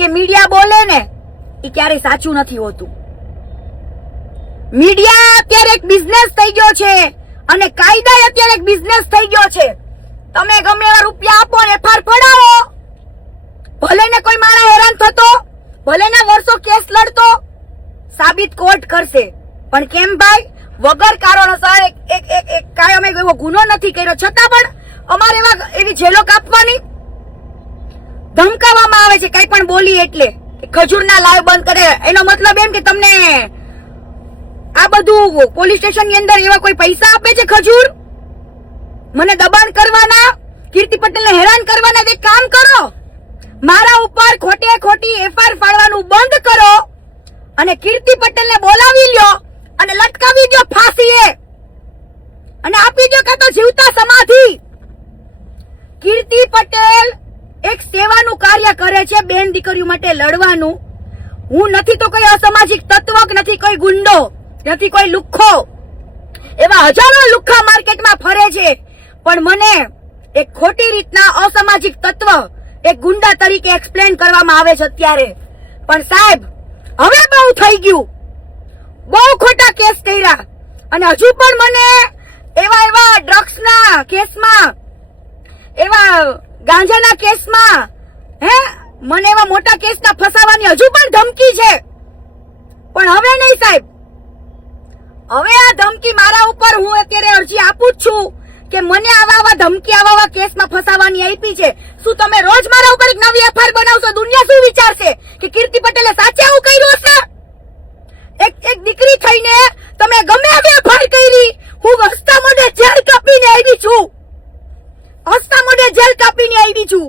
કે મીડિયા બોલે ને એ ક્યારેય સાચું નથી હોતું. મીડિયા અત્યારે એક બિઝનેસ થઈ ગયો છે અને કાયદા અત્યારે એક બિઝનેસ થઈ ગયો છે. તમે ગમે એવા રૂપિયા આપો ને એફઆર ફડાવો, ભલે ને કોઈ માણસ હેરાન થતો, ભલે ને વર્ષો કેસ લડતો, સાબિત કોર્ટ કરશે. પણ કેમ ભાઈ? વગર કારણોસર એક કાયમ એવો ગુનો નથી કર્યો છતાં પણ અમારે એવી જેલો કાપવાની ધમકાવવામાં આવે છે. કઈ પણ બોલી એટલે ખજૂરના લાઈવ બંધ કરે. એનો મતલબ એમ કે તમને આ બધું પોલીસ સ્ટેશન ની અંદર એવા કોઈ પૈસા આપે છે ખજૂર મને દબાણ કરવાના, કીર્તિ પટેલને હેરાન કરવાના? એક કામ કરો, મારા ઉપર ખોટે ખોટી એફઆઈઆર ફાડવાનું બંધ કરો અને કીર્તિ પટેલને બોલાવી લ્યો અને લટકાવી દો ફાંસીએ અને આપી દો કાં તો જીવતા સમાધિ. કીર્તિ પટેલ એક સેવાનું કાર્ય કરે છે, બેન દીકરીઓ માટે લડવાનું. હું નથી તો કોઈ અસામાજિક તત્વ, નથી કોઈ ગુંડો, નથી કોઈ લુખ્ખો. એવા હજારો લુખ્ખા માર્કેટમાં ફરે છે, પણ મને એક ખોટી રીતના અસામાજિક તત્વ, એક ગુંડા તરીકે એક્સપ્લેન કરવામાં આવે છે અત્યારે. પણ સાહેબ હવે બહુ થઈ ગયું, બહુ ખોટા કેસ કર્યા અને હજુ પણ મને એવા ડ્રગ્સના કેસમાં, એવા ગાંજાના કેસમાં, મને એવા મોટા કેસના ફસાવાની હજુ પણ ધમકી છે. પણ હવે નહીં સાહેબ, હવે આ ધમકી મારા ઉપર હું અત્યારે અરજી આપું જ છું કે મને આવા ધમકી આવા કેસમાં ફસાવાની આપી છે. શું તમે રોજ મારા ઉપર એક નવી એફઆઈઆર બનાવશો? દુનિયા શું વિચારશે કે કીર્તિ પટેલે સાચે આવું કર્યું હશે? એક દીકરી થઈને તમે ગમે એવી એફઆઈઆર કરી. હું હસતા મોઢે જેલ કાપીને આવી છું, હસતા મોઢે જેલ કાપીને આવી છું.